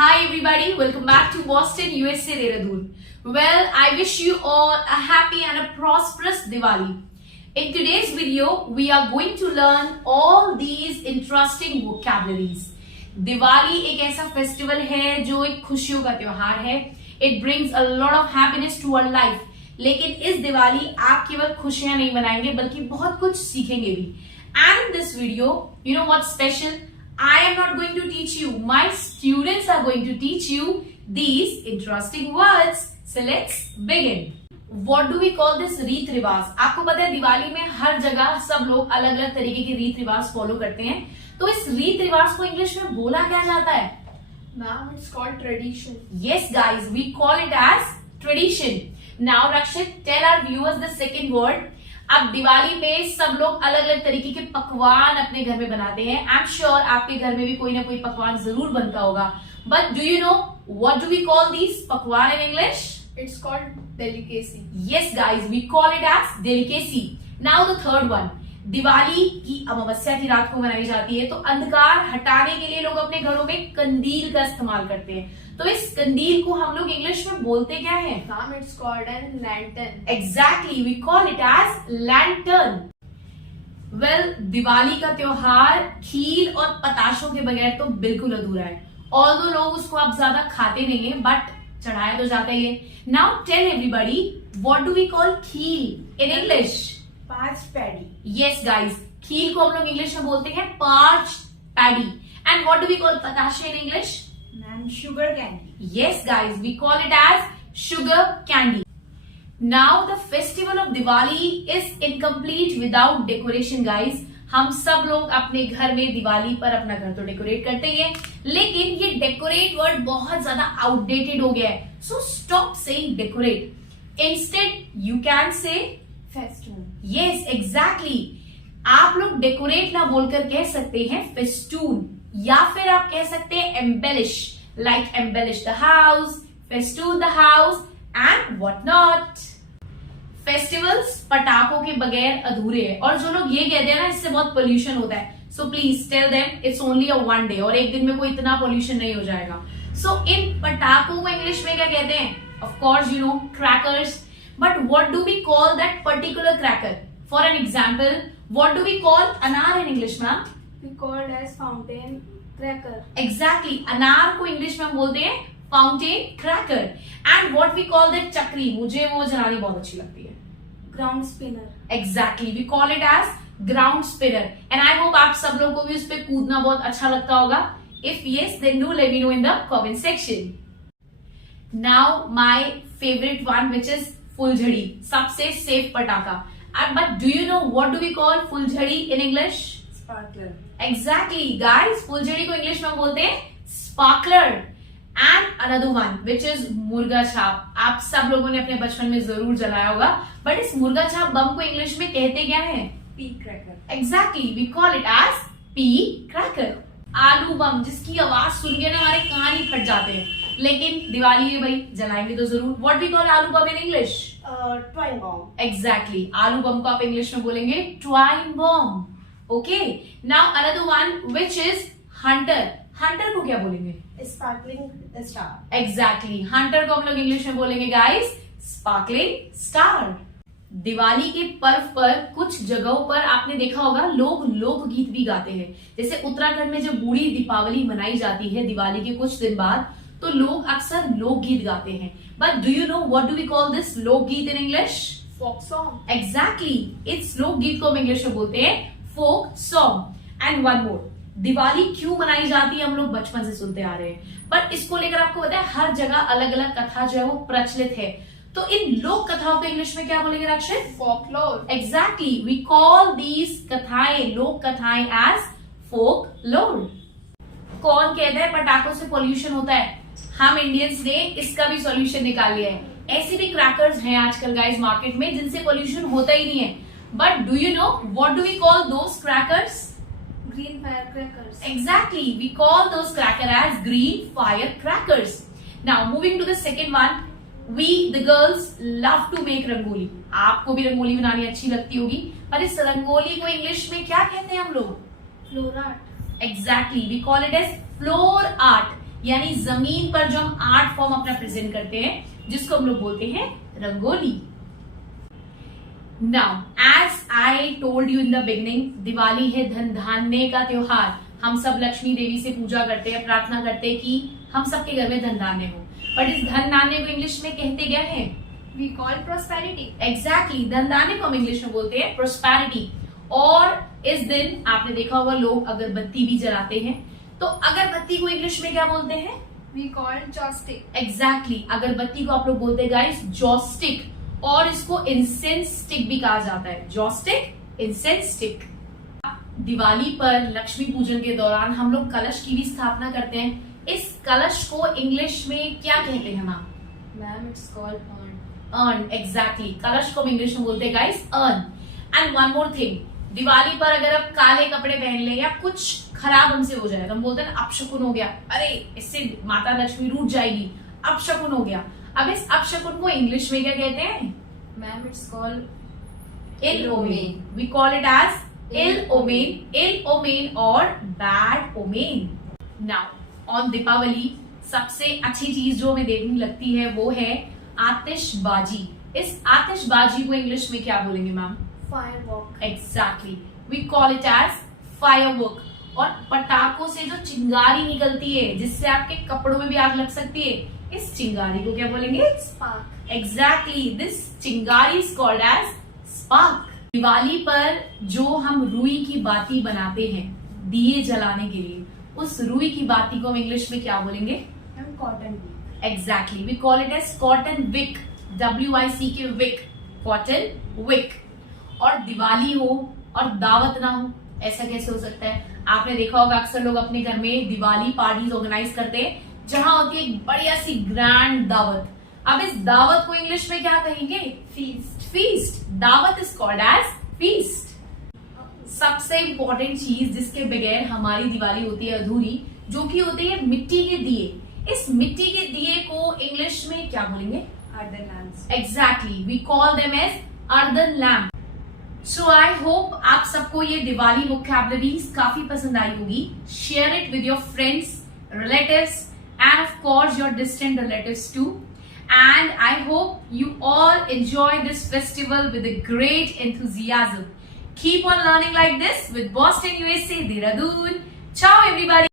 Hi everybody, welcome back to Boston, USA, Dehradun. Well, I wish you all a happy and a prosperous Diwali. In today's video, we are going to learn all these interesting vocabularies. Diwali एक ऐसा festival है जो एक खुशियों का त्योहार है. It brings a lot of happiness to our life. लेकिन इस दिवाली आप केवल खुशियां नहीं मनाएंगे बल्कि बहुत कुछ सीखेंगे भी. And in this video, you know what's special? I am not going to teach you. My students are going to teach you these interesting words. So let's begin. What do we call this? रीत रिवाज. आपको पता है दिवाली में हर जगह सब लोग अलग अलग तरीके के रीत रिवाज फॉलो करते हैं. तो इस रीत रिवाज को इंग्लिश में बोला क्या जाता है? Ma'am, it's called tradition. Yes, guys, we call it as tradition. Now, Rakshit, tell our viewers the second word. अब दिवाली पे सब लोग अलग अलग तरीके के पकवान अपने घर में बनाते हैं. आई एम श्योर आपके घर में भी कोई ना कोई पकवान जरूर बनता होगा. But do you know what do we call these पकवान in English? It's called delicacy. Yes, guys, we call it as delicacy. Now the third one. Diwali की अमावस्या की रात को मनाई जाती है तो अंधकार हटाने के लिए लोग अपने घरों में कंदील का इस्तेमाल करते हैं. तो इस कंदील को हम लोग इंग्लिश में बोलते क्या है? Ma'am, it's called a lantern. Exactly, we call it as lantern. Well, Diwali का त्योहार खीर और पताशों के बगैर तो बिल्कुल अधूरा है. Although लोग उसको अब ज्यादा खाते नहीं है बट चढ़ाया तो जाता ही है. Now tell everybody, what do we call kheer in English? Parched paddy. Yes, guys, खीर को हम लोग इंग्लिश में बोलते हैं parched paddy. And what do we call पताशे in English? Ma'am, sugar candy. Yes, guys, we call it as sugar candy. Now the festival of Diwali is incomplete without decoration, guys. हम सब लोग अपने घर में दिवाली पर अपना घर तो डेकोरेट करते ही हैं, लेकिन ये डेकोरेट वर्ड बहुत ज्यादा आउटडेटेड हो गया है. So stop saying decorate. Instead you can say Festoon. Yes exactly. आप लोग डेकोरेट ना बोलकर कह सकते हैं फेस्टून, या फिर आप कह सकते हैं embellish, like embellish the house, festoon the house and what not. Festivals पटाखों के बगैर अधूरे हैं और जो लोग ये कहते हैं ना इससे बहुत पोल्यूशन होता है, so please tell them it's only a one day और एक दिन में कोई इतना पोल्यूशन नहीं हो जाएगा. सो इन पटाखों को इंग्लिश में क्या कहते हैं? Of course you know crackers. But what do we call that particular cracker? For an example, what do we call अनार in English ma'am? We called as fountain cracker. Exactly, अनार को इंग्लिश में हम बोलते हैं fountain cracker. And what we call that चक्री, मुझे वो जलानी बहुत अच्छी लगती है. Ground spinner. Exactly, we call it as ground spinner. And I hope आप सब लोगों को भी उस पर कूदना बहुत अच्छा लगता होगा. If yes then do let me know in the comment section. Now my favourite one which is फुलझड़ी, सबसे सेफ पटाखा. But do you know what do we call फुलझड़ी in English? Sparkler. Exactly guys, फुलझड़ी को English में बोलते हैं sparkler. And another one which is मुर्गा छाप. आप सब लोगों ने अपने बचपन में जरूर जलाया होगा, बट इस मुर्गा छाप बम को इंग्लिश में कहते क्या है? Pea cracker. Exactly, we call it as pea cracker. आलू बम, जिसकी आवाज सुन के ना हमारे कान ही फट जाते हैं, लेकिन दिवाली है भाई, जलाएंगे तो जरूर. व्हाट वी कॉल आलू बम in English? Twine bomb. Exactly, आलू बम को आप इंग्लिश में बोलेंगे twine bomb. Okay, now another one which is hunter. Hunter को क्या बोलेंगे? Sparkling star. एग्जैक्टली, हंटर को हम लोग इंग्लिश में बोलेंगे गाइस स्पार्कलिंग स्टार. दिवाली के पर्व पर कुछ जगहों पर आपने देखा होगा लोग लोकगीत भी गाते हैं. जैसे उत्तराखंड में जब बूढ़ी दीपावली मनाई जाती है दिवाली के कुछ दिन बाद, तो लोग अक्सर लोकगीत गाते हैं. But do you know what do we call this लोकगीत in English? Folk song. Exactly, इस लोकगीत को हम इंग्लिश में बोलते हैं folk song. And one more, Diwali क्यों मनाई जाती है हम लोग बचपन से सुनते आ रहे हैं, बट इसको लेकर आपको पता है हर जगह अलग अलग कथा जो है वो प्रचलित है. तो इन लोक कथाओं को इंग्लिश में क्या बोलेंगे Rakshit? Folklore. Exactly, we call these कथाएं, लोक कथाएं एज फोक लोर. कौन कहता है पटाखों से पोल्यूशन होता है? हम इंडियंस ने इसका भी सॉल्यूशन निकाल लिया है. ऐसे भी क्रैकर्स हैं आजकल गाइस मार्केट में जिनसे पोल्यूशन होता ही नहीं है. But do you know what do we call those crackers? Green firecrackers. Exactly, we call those crackers as green firecrackers. Now moving to the second one, we the girls love to make rangoli. आपको भी रंगोली बनानी अच्छी लगती होगी, पर इस रंगोली को English में क्या कहते हैं हम लोग? Floor art. Exactly, we call it as floor art. यानी जमीन पर जो हम आर्ट फॉर्म अपना प्रेजेंट करते हैं जिसको हम लोग बोलते हैं rangoli. Now as I told you in the beginning, Diwali है धन धान्य का त्योहार। हम सब लक्ष्मी देवी से पूजा करते हैं, प्रार्थना करते हैं कि हम सबके घर में धन धान्य हो। बट इस धन धान्य को इंग्लिश में कहते क्या है? We call prosperity. एग्जैक्टली, धन धान्य को हम इंग्लिश में बोलते हैं प्रोस्पैरिटी। और इस दिन आपने देखा होगा लोग अगरबत्ती भी जलाते हैं, तो अगरबत्ती को इंग्लिश में क्या बोलते हैं? We call joystick. एग्जैक्टली, अगरबत्ती को आप लोग बोलते हैं गाइस जॉस्टिक, और इसको इंसेंस स्टिक भी कहा जाता है। Joystick, incense stick. दिवाली पर लक्ष्मी पूजन के दौरान हम लोग कलश की भी स्थापना करते हैं। इस कलश को इंग्लिश में क्या कहते हैं ma'am? Ma'am, it's called urn. Earn, exactly, कलश को हम इंग्लिश में बोलते हैं guys earn. And one more thing, Diwali पर अगर आप काले कपड़े पहन ले या कुछ खराब हमसे हो जाए तो हम बोलते हैं ना अपशकुन हो गया, अरे इससे माता लक्ष्मी रूठ जाएगी, अपशकुन हो गया। अब इस अपशकुन को इंग्लिश में क्या कहते हैं? Ma'am, it's called ill omen. We call it as ill omen, ill omen और bad omen. Now on Deepavali सबसे अच्छी चीज जो हमें देखने लगती है वो है आतिशबाजी। इस आतिशबाजी को इंग्लिश में क्या बोलेंगे ma'am? firework. Exactly, we call it as firework. और पटाखों से जो चिंगारी निकलती है जिससे आपके कपड़ों में भी आग लग सकती है, इस चिंगारी को क्या बोलेंगे? Spark. एग्जैक्टली, दिस चिंगारी is called as spark. Diwali पर जो हम रुई की बाती बनाते हैं दिए जलाने के लिए, उस रुई की बाती को हम इंग्लिश में क्या बोलेंगे? Ma'am, cotton wick. Exactly, we call it as cotton wick, WICK wick, cotton wick. और दिवाली हो और दावत ना हो, ऐसा कैसे हो सकता है? आपने देखा होगा अक्सर लोग अपने घर में दिवाली पार्टीज ऑर्गेनाइज करते हैं जहां होती है एक बढ़िया सी ग्रैंड दावत। अब इस दावत को इंग्लिश में क्या कहेंगे? Feast. फीस्ट। दावत इज कॉल्ड एज फीस्ट। सबसे इंपॉर्टेंट चीज जिसके बगैर हमारी दिवाली होती है अधूरी, जो कि होती है मिट्टी के दिए। इस मिट्टी के दिए को इंग्लिश में क्या बोलेंगे? Earthen lamps. Exactly, we call them as earthen lamp. So I hope आप सबको ये दिवाली वोकैबुलरीज काफी पसंद आई होगी। Share it with your friends, relatives and of course your distant relatives too. And I hope you all enjoy this festival with a great enthusiasm. Keep on learning like this with Boston USA, Dehradun. Ciao everybody.